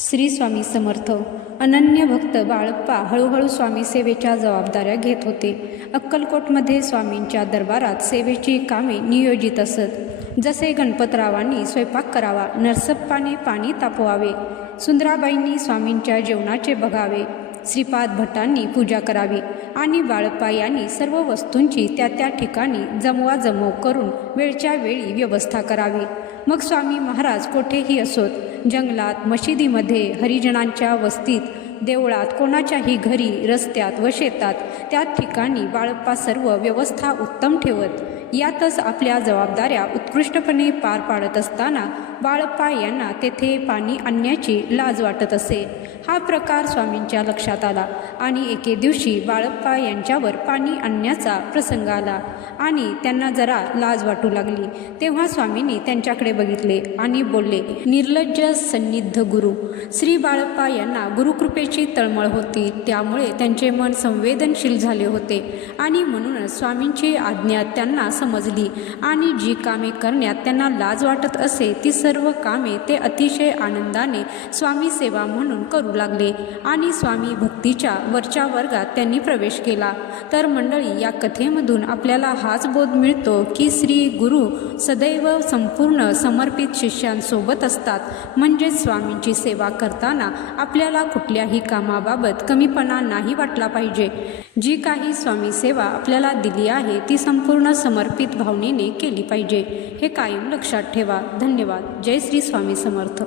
श्री स्वामी समर्थ. अनन्य भक्त बाळप्पा हळूहळू स्वामी सेवेच्या जबाबदाऱ्या घेत होते. अक्कलकोटमध्ये स्वामींच्या दरबारात सेवेची कामे नियोजित असत. जसे गणपतरावांनी स्वयंपाक करावा, नरसप्पाने पाणी तापवावे, सुंदराबाईंनी स्वामींच्या जेवणाचे बघावे, श्रीपाद भटांनी पूजा करावी आणि बाळप्पा यांनी सर्व वस्तूंची त्या त्या ठिकाणी जमवाजमव करून वेळच्या वेळी व्यवस्था करावी. मग स्वामी महाराज कोठेही असोत, जंगलात, मशिदीमध्ये, हरिजनांच्या वस्तीत, देवळात, कोणाच्याही घरी, रस्त्यात व शेतात, त्या ठिकाणी बाळप्पा सर्व व्यवस्था उत्तम ठेवत. यातच आपल्या जबाबदाऱ्या उत्कृष्टपणे पार पाडत असताना बाळप्पा यांना तेथे पाणी आणण्याची लाज वाटत असे. हा प्रकार स्वामींच्या लक्षात आला आणि एके दिवशी बाळप्पा यांच्यावर पाणी आणण्याचा प्रसंग आला आणि त्यांना जरा लाज वाटू लागली. तेव्हा स्वामींनी त्यांच्याकडे बघितले आणि बोलले, निर्लज्ज सन्निध गुरु. श्री बाळप्पा यांना गुरुकृपेची तळमळ होती, त्यामुळे त्यांचे मन संवेदनशील झाले होते आणि म्हणूनच स्वामींची आज्ञा त्यांना समजली आणि जी कामे करण्यात त्यांना लाज वाटत असे ती सर्व कामे ते अतिशय आनंदाने स्वामी सेवा म्हणून करू लागले आणि स्वामी भक्तीच्या वरच्या वर्गात त्यांनी प्रवेश केला. तर मंडळी, या कथेमधून आपल्याला हाच बोध मिळतो की श्री गुरु सदैव संपूर्ण समर्पित शिष्यांसोबत असतात. म्हणजेच स्वामींची सेवा करताना आपल्याला कुठल्याही कामाबाबत कमीपणा नाही वाटला पाहिजे. जी काही स्वामी सेवा आपल्याला दिली आहे ती संपूर्ण समर्पित भावनेने केली पाहिजे. हे कायम लक्षात ठेवा. धन्यवाद. जय श्री स्वामी समर्थ.